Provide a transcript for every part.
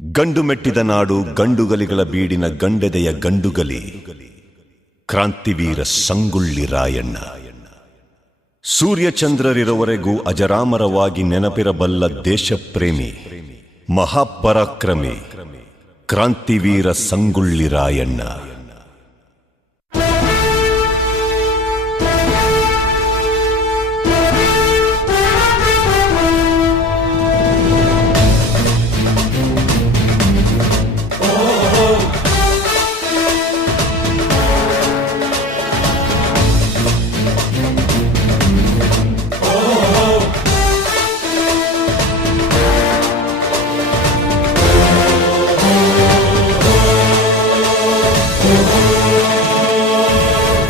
ಗಂಡು ಮೆಟ್ಟಿದ ನಾಡು ಗಂಡುಗಲಿಗಳ ಬೀಡಿನ ಗಂಡೆದೆಯ ಗಂಡುಗಲಿ ಕ್ರಾಂತಿವೀರ ಸಂಗೊಳ್ಳಿ ರಾಯಣ್ಣ. ಸೂರ್ಯಚಂದ್ರರಿರುವವರೆಗೂ ಅಜರಾಮರವಾಗಿ ನೆನಪಿರಬಲ್ಲ ದೇಶಪ್ರೇಮಿ ಮಹಾಪರಾಕ್ರಮಿ ಕ್ರಾಂತಿವೀರ ಸಂಗೊಳ್ಳಿ ರಾಯಣ್ಣ.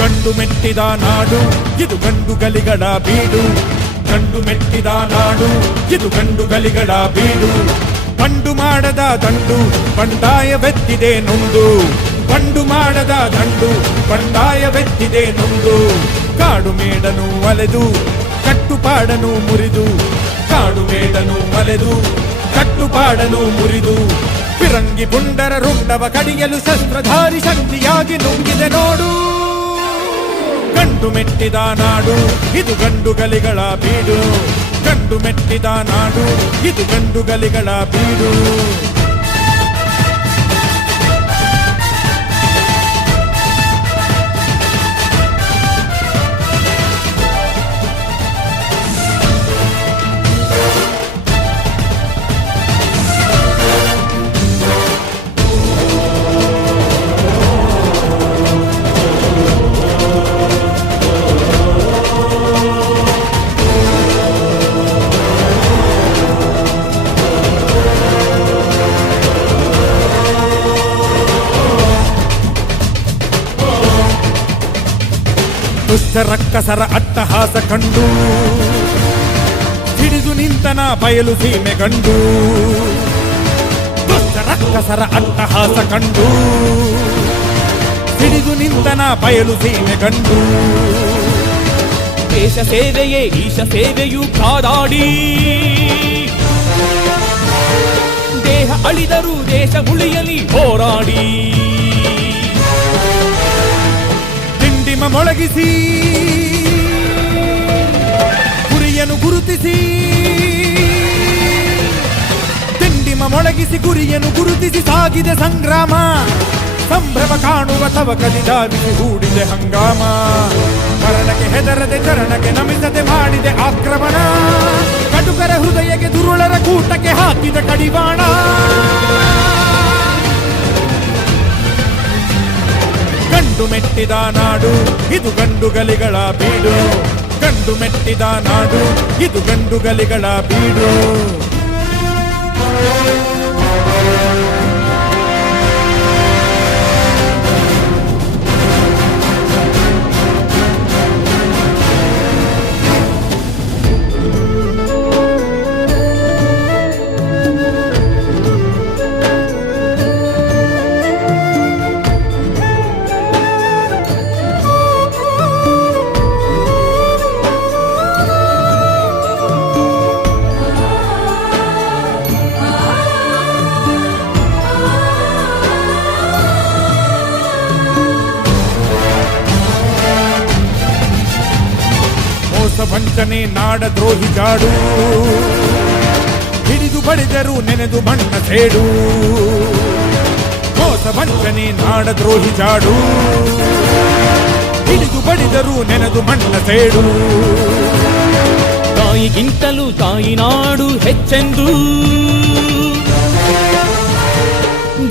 ಗಂಡು ಮೆಟ್ಟಿದ ನಾಡು ಇದು ಗಂಡುಗಲಿಗಳ ಬೀಡು. ಗಂಡು ಮೆಟ್ಟಿದ ನಾಡು ಇದು ಗಂಡುಗಲಿಗಳ ಬೀಡು. ಬಂಡು ಮಾಡದ ದಂಡು ಬಂಡಾಯವೆತ್ತಿದೆ ನೊಂದು. ಬಂಡು ಮಾಡದ ದಂಡು ಬಂಡಾಯವೆತ್ತಿದೆ ನೊಂದು. ಕಾಡು ಮೇಡನು ಅಲೆದು ಕಟ್ಟುಪಾಡನು ಮುರಿದು. ಕಾಡು ಮೇಡನು ಅಲೆದು ಕಟ್ಟುಪಾಡನು ಮುರಿದು. ಫಿರಂಗಿ ಪುಂಡರ ರುಂಡವ ಕಡಿಯಲು ಶಸ್ತ್ರಧಾರಿ ಶಕ್ತಿಯಾಗಿ ನುಂಗಿದೆ ನೋಡು. ಗಂಡು ಮೆಟ್ಟಿದ ನಾಡು ಇದು ಗಂಡುಗಲಿಗಳ ಬೀಡು. ಗಂಡು ಮೆಟ್ಟಿದ ನಾಡು ಇದು ಗಂಡುಗಲಿಗಳ ಬೀಡು. ದುಷ್ಟ ರಕ್ಕಸರ ಅಟ್ಟಹಾಸ ಕಂಡು ಹಿಡಿದು ನಿಂತನ ಬಯಲು ಸೀಮೆ ಗಂಡು. ದುಷ್ಟ ರಕ್ಕಸರ ಅಟ್ಟಹಾಸ ಕಂಡು ಹಿಡಿದು ನಿಂತನ ಬಯಲು ಸೀಮೆ ಗಂಡು. ದೇಶ ಸೇವೆಯೇ ಈಶ ಸೇವೆಯು ಕಾದಾಡಿ. ದೇಹ ಅಳಿದರೂ ದೇಶ ಉಳಿಯಲಿ ಹೋರಾಡಿ. ದಿಂಡಿಮ ಮೊಳಗಿಸಿ ಗುರಿಯನ್ನು ಗುರುತಿಸಿ. ದಿಂಡಿಮ ಮೊಳಗಿಸಿ ಗುರಿಯನ್ನು ಗುರುತಿಸಿ ಸಾಗಿದೆ ಸಂಗ್ರಾಮ. ಸಂಭ್ರಮ ಕಾಣುವ ತವಕದಿ ಧಾವಿಸಿ ಹೂಡಿದೆ ಹಂಗಾಮ. ಮರಣಕ್ಕೆ ಹೆದರದೆ ಚರಣಕ್ಕೆ ನಮಿಸದೆ ಮಾಡಿದೆ ಆಕ್ರಮಣ. ಕಟುಕರ ಹೃದಯಕ್ಕೆ ದುರುಳರ ಕೂಟಕ್ಕೆ ಹಾಕಿದ ಕಡಿವಾಣ. ಗಂಡು ಮೆಟ್ಟಿದ ನಾಡು ಇದು ಗಂಡುಗಲಿಗಳ ಬೀಡು. ಗಂಡು ಮೆಟ್ಟಿದ ನಾಡು ಇದು ಗಂಡುಗಲಿಗಳ ಬೀಡು. ವಂಚನೆ ನಾಡ ದ್ರೋಹಿ ಜಾಡು. ಹಿಡಿದು ಬಡಿದರು ನೆನೆದು ಮಣ್ಣ ಸೇಡು. ಮೋಸ ವಂಚನೆ ನಾಡ ದ್ರೋಹಿ ಜಾಡು. ಹಿಡಿದು ಬಡಿದರು ನೆನೆದು ಮಣ್ಣ ಸೇಡು. ತಾಯಿಗಿಂತಲೂ ತಾಯಿ ನಾಡು ಹೆಚ್ಚೆಂದು.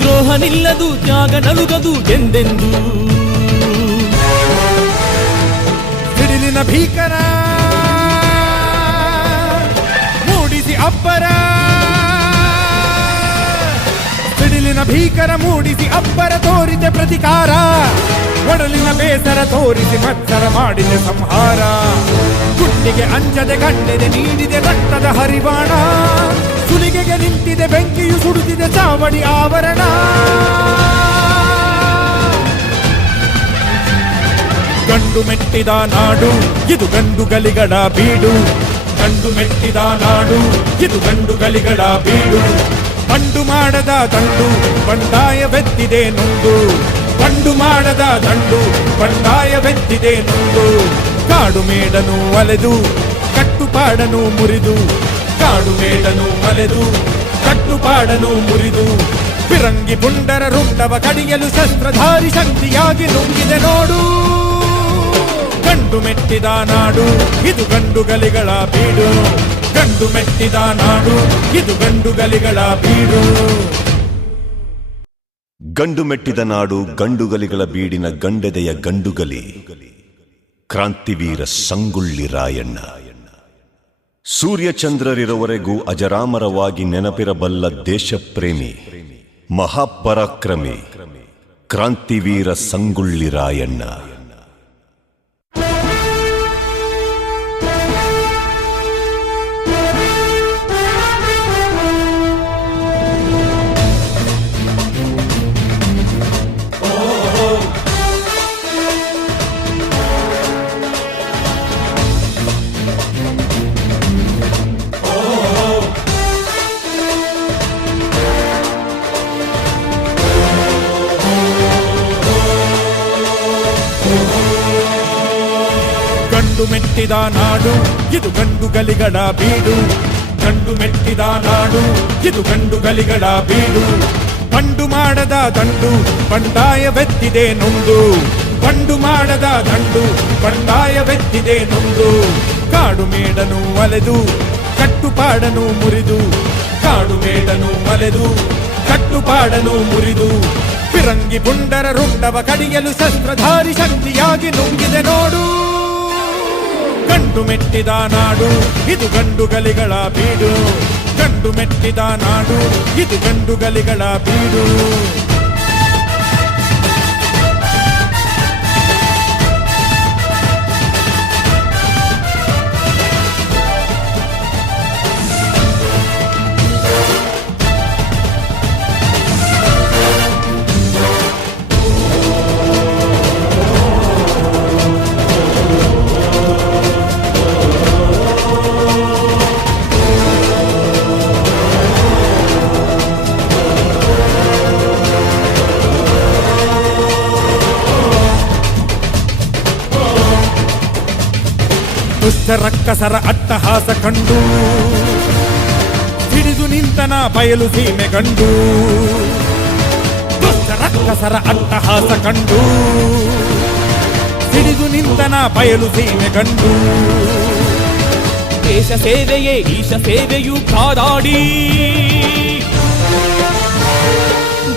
ದ್ರೋಹ ನಿಲ್ಲದು ತ್ಯಾಗ ನಲುಗದು ಎಂದೆಂದು. ಸಿಡಿಲಿನ ಭೀಕರ ಮೂಡಿಸಿ ಅಬ್ಬರ. ಸಿಡಿಲಿನ ಭೀಕರ ಮೂಡಿಸಿ ಅಬ್ಬರ ತೋರಿದೆ ಪ್ರತಿಕಾರ. ಒಡಲಿನ ಬೇಸರ ತೋರಿಸಿ ಮತ್ಸರ ಮಾಡಿದೆ ಸಂಹಾರ. ಗುಂಡಿಗೆ ಅಂಜದೆ ಗಂಡೆದೆ ನೀಡಿದೆ ರಕ್ತದ ಹರಿವಾಣ. ಸುಲಿಗೆಗೆ ನಿಂತಿದೆ ಬೆಂಕಿಯು ಸುಡುತ್ತಿದೆ ಚಾವಡಿ ಆವರಣ. ಗಂಡು ಮೆಟ್ಟಿದ ನಾಡು ಇದು ಗಂಡುಗಲಿಗಳ ಬೀಡು. ಗಂಡು ಮೆಟ್ಟಿದ ನಾಡು ಇದು ಗಂಡುಗಲಿಗಳ ಬೀಡು. ಬಂಡು ಮಾಡದ ದಂಡು ಬಂಡಾಯವೆತ್ತಿದೆ ನೊಂದು, ಬಂಡು ಮಾಡದ ದಂಡು ಬಂಡಾಯವೆತ್ತಿದೆ ನೊಂದು. ಕಾಡು ಮೇಡನು ಅಲೆದು ಕಟ್ಟುಪಾಡನು ಮುರಿದು, ಕಾಡು ಮೇಡನು ಅಲೆದು ಕಟ್ಟುಪಾಡನು ಮುರಿದು. ಫಿರಂಗಿ ಪುಂಡರ ರುಂಡವ ಕಡಿಯಲು ಶಸ್ತ್ರಧಾರಿ ಶಕ್ತಿಯಾಗಿ ನುಂಗಿದೆ ನೋಡು. ಗಂಡು ಮೆಟ್ಟಿದ ನಾಡು ಇದು ಗಂಡುಗಲಿಗಳ ಬೀಡು, ಗಂಡು ಮೆಟ್ಟಿದ ನಾಡು ಇದು ಗಂಡುಗಲಿಗಳ ಬೀಡು. ಗಂಡು ಮೆಟ್ಟಿದ ನಾಡು ಗಂಡುಗಲಿಗಳ ಬೀಡಿನ ಗಂಡೆದೆಯ ಗಂಡುಗಲಿ, ಕ್ರಾಂತಿವೀರ ಸಂಗೊಳ್ಳಿ ರಾಯಣ್ಣ. ಸೂರ್ಯಚಂದ್ರರಿರುವವರೆಗೂ ಅಜರಾಮರವಾಗಿ ನೆನಪಿರಬಲ್ಲ ದೇಶಪ್ರೇಮಿ, ಮಹಾಪರಾಕ್ರಮಿ, ಕ್ರಾಂತಿವೀರ ಸಂಗೊಳ್ಳಿ ರಾಯಣ್ಣ. ಗಂಡು ಮೆಟ್ಟಿದ ನಾಡು ಇದು ಗಂಡುಗಲಿಗಳ ಬೀಡು, ಗಂಡು ಮೆಟ್ಟಿದ ನಾಡು ಇದು ಗಂಡುಗಲಿಗಳ ಬೀಡು. ಬಂಡು ಮಾಡದ ದಂಡು ಬಂಡಾಯವೆತ್ತಿದೆ ನೊಂದು, ಬಂಡು ಮಾಡದ ದಂಡು ಬಂಡಾಯವೆತ್ತಿದೆ ನೊಂದು. ಕಾಡು ಮೇಡನು ಅಲೆದು ಕಟ್ಟುಪಾಡನು ಮುರಿದು, ಕಾಡು ಮೇಡನು ಅಲೆದು ಕಟ್ಟುಪಾಡನು ಮುರಿದು. ಫಿರಂಗಿ ಪುಂಡರ ರುಂಡವ ಕಡಿಯಲು ಶಸ್ತ್ರಧಾರಿ ಶಕ್ತಿಯಾಗಿ ನುಂಗಿದೆ ನೋಡು. ಗಂಡು ಮೆಟ್ಟಿದ ನಾಡು ಇದು ಗಂಡುಗಲಿಗಳ ಬೀಡು, ಗಂಡು ಮೆಟ್ಟಿದ ನಾಡು ಇದು ಗಂಡುಗಲಿಗಳ ಬೀಡು. ದುಷ್ಟ ರಕ್ಕಸರ ಅಟ್ಟಹಾಸ ಕಂಡು ಹಿಡಿದು ನಿಂತನ ಬಯಲು ಸೀಮೆ ಗಂಡು, ದುಷ್ಟ ರಕ್ಕಸರ ಅಟ್ಟಹಾಸ ಕಂಡು ಹಿಡಿದು ನಿಂತನ ಬಯಲು ಸೀಮೆ ಗಂಡು. ದೇಶ ಸೇವೆಯೇ ಈಶ ಸೇವೆಯು ಕಾದಾಡಿ,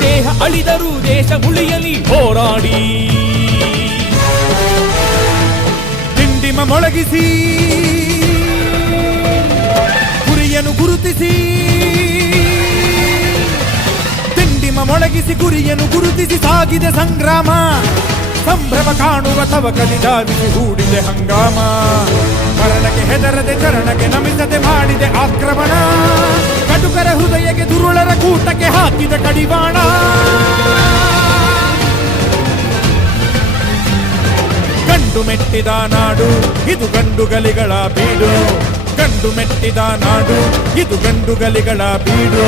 ದೇಹ ಅಳಿದರೂ ದೇಶ ಉಳಿಯಲಿ ಹೋರಾಡಿ. ದಿಂಡಿಮ ಮೊಳಗಿಸಿ ಗುರಿಯನ್ನು ಗುರುತಿಸಿ, ದಿಂಡಿಮ ಮೊಳಗಿಸಿ ಗುರಿಯನ್ನು ಗುರುತಿಸಿ ಸಾಗಿದೆ ಸಂಗ್ರಾಮ. ಸಂಭ್ರಮ ಕಾಣುವ ತವಕಲಿ ಧಾವಿಸಿ ಹೂಡಿದೆ ಹಂಗಾಮ. ಮರಣಕ್ಕೆ ಹೆದರದೆ ಚರಣಕ್ಕೆ ನಮಿಸದೆ ಮಾಡಿದೆ ಆಕ್ರಮಣ. ಕಟುಕರ ಹೃದಯಕ್ಕೆ ದುರುಳರ ಕೂಟಕ್ಕೆ ಹಾಕಿದ ಕಡಿವಾಣ. ಗಂಡು ಮೆಟ್ಟಿದ ನಾಡು ಇದು ಗಂಡುಗಲಿಗಳ ಬೀಡು, ಗಂಡು ಮೆಟ್ಟಿದ ನಾಡು ಇದು ಗಂಡುಗಲಿಗಳ ಬೀಡು.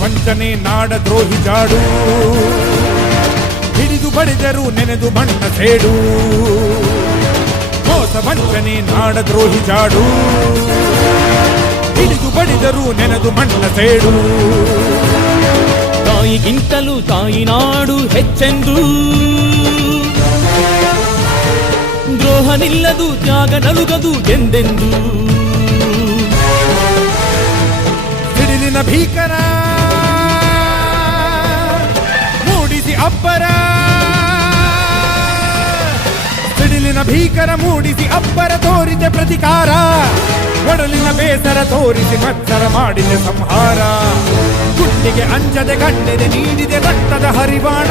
ವಂಚನೆ ನಾಡ ದ್ರೋಹಿ ಜಾಡು, ಹಿಡಿದು ಬಡಿದರು ನೆನೆದು ಮಣ್ಣ ಸೇಡು. ಮೋಸ ವಂಚನೆ ನಾಡ ದ್ರೋಹಿ ಜಾಡು, ಹಿಡಿದು ಬಡಿದರು ನೆನೆದು ಮಣ್ಣ ಸೇಡು. ತಾಯಿಗಿಂತಲೂ ತಾಯಿ ನಾಡು ಹೆಚ್ಚೆಂದು, ದ್ರೋಹ ನಿಲ್ಲದು ತ್ಯಾಗ ನಲುಗದು ಎಂದೆಂದು. ಸಿಡಿಲಿನ ಭೀಕರ ಮೂಡಿಸಿ ಅಬ್ಬರ, ಭೀಕರ ಮೂಡಿಸಿ ಅಬ್ಬರ ತೋರಿದೆ ಪ್ರತಿಕಾರ, ಒಡಲಿನ ಬೇಸರ ತೋರಿಸಿ ಮತ್ಸರ ಮಾಡಿದೆ ಸಂಹಾರ. ಗುಂಡಿಗೆ ಅಂಜದೆ ಗಂಡೆದೆ ನೀಡಿದೆ ರಕ್ತದ ಹರಿವಾಣ,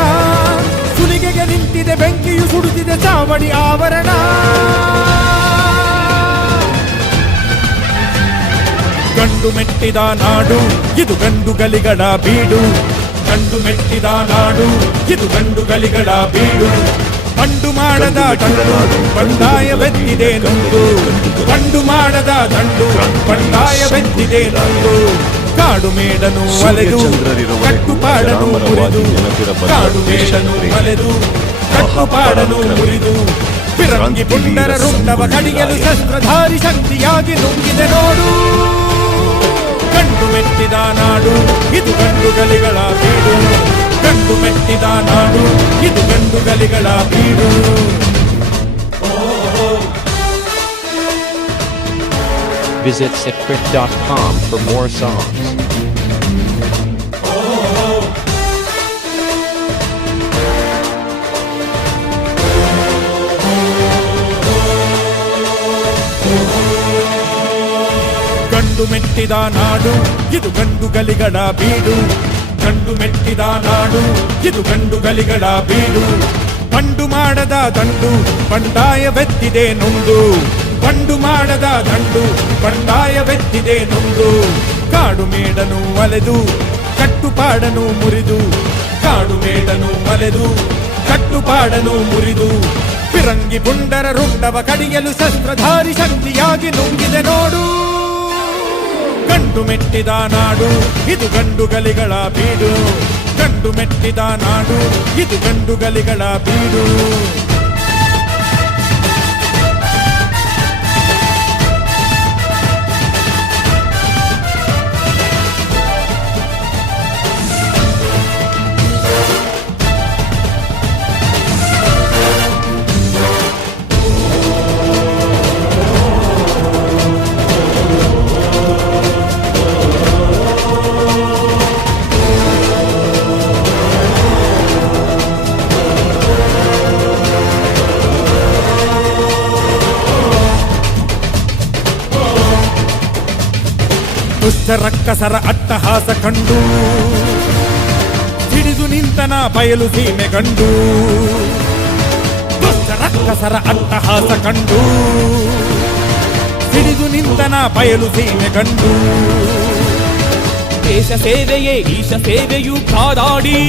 ಸುಲಿಗೆಗೆ ನಿಂತಿದೆ ಬೆಂಕಿಯು ಸುಡುತ್ತಿದೆ ಚಾವಡಿ ಆವರಣ. ಗಂಡು ಮೆಟ್ಟಿದ ನಾಡು ಇದು ಗಂಡುಗಲಿಗಳ ಬೀಡು, ಗಂಡು ಮೆಟ್ಟಿದ ನಾಡು ಇದು ಗಂಡುಗಲಿಗಳ ಬೀಡು. ಬಂಡು ಮಾಡದ ದಂಡು ಬಂಡಾಯವೆತ್ತಿದೆ ನೊಂದು, ಬಂಡು ಮಾಡದ ದಂಡು ಬಂಡಾಯವೆತ್ತಿದೆ ನೊಂದು. ಕಾಡು ಮೇಡನು ಒಲೆದು ಕಟ್ಟುಪಾಡನು ಮುರಿದು, ಕಾಡು ಮೇಡನು ಒಲೆದು ಕಟ್ಟುಪಾಡನು ಮುರಿದು. ಪಿರಂಗಿ ಪುಂಡರ ರುಂಡವ ಕಡಿಯಲು ಶಸ್ತ್ರಧಾರಿ ಶಕ್ತಿಯಾಗಿ ನುಗ್ಗಿದೆ ನೋಡು. ಗಂಡು ಮೆಟ್ಟಿದ ನಾಡು ಇದು ಗಂಡುಗಲಿಗಳ ಬೀಡು, ಗಂಡು ಮೆಟ್ಟಿದ ನಾಡು ಇದು ಗಂಡುಗಲಿಗಳ ಬೀಡು. Visit sitcrit.com for more songs. ಗಂಡು ಮೆಟ್ಟಿದ ನಾಡು ಇದು ಗಂಡುಗಲಿಗಳ ಬೀಡು, ಗಂಡು ಮೆಟ್ಟಿದ ನಾಡು ಇದು ಗಂಡುಗಲಿಗಳ ಬೀಡು. ಬಂಡು ಮಾಡದ ದಂಡು ಬಂಡಾಯವೆತ್ತಿದೆ ನೊಂದು, ಬಂಡು ಮಾಡದ ದಂಡು ಬಂಡಾಯವೆತ್ತಿದೆ ನೊಂದು. ಕಾಡು ಮೇಡನು ಒಲೆದು ಕಟ್ಟುಪಾಡನು ಮುರಿದು, ಕಾಡು ಮೇಡನು ಒಲೆದು ಕಟ್ಟುಪಾಡನು ಮುರಿದು. ಪಿರಂಗಿ ಪುಂಡರ ರುಂಡವ ಕಡಿಯಲು ಶಸ್ತ್ರಧಾರಿ ಶಕ್ತಿಯಾಗಿ ನುಗ್ಗಿದೆ ನೋಡು. ಗಂಡು ಮೆಟ್ಟಿದ ನಾಡು ಇದು ಗಂಡುಗಲಿಗಳ ಬೀಡು, ಗಂಡು ಮೆಟ್ಟಿದ ನಾಡು ಇದು ಗಂಡುಗಲಿಗಳ ಬೀಡು. ದುಷ್ಟ ರಕ್ಕಸರ ಅಟ್ಟಹಾಸ ಕಂಡು ಹಿಡಿದು ನಿಂತನ ಬಯಲು ಸೀಮೆ ಗಂಡು, ದುಷ್ಟ ರಕ್ಕಸರ ಅಟ್ಟಹಾಸ ಕಂಡು ಹಿಡಿದು ನಿಂತನ ಬಯಲು ಸೀಮೆ ಗಂಡು. ದೇಶ ಸೇವೆಯೇ ಈಶ ಸೇವೆಯು ಕಾದಾಡಿ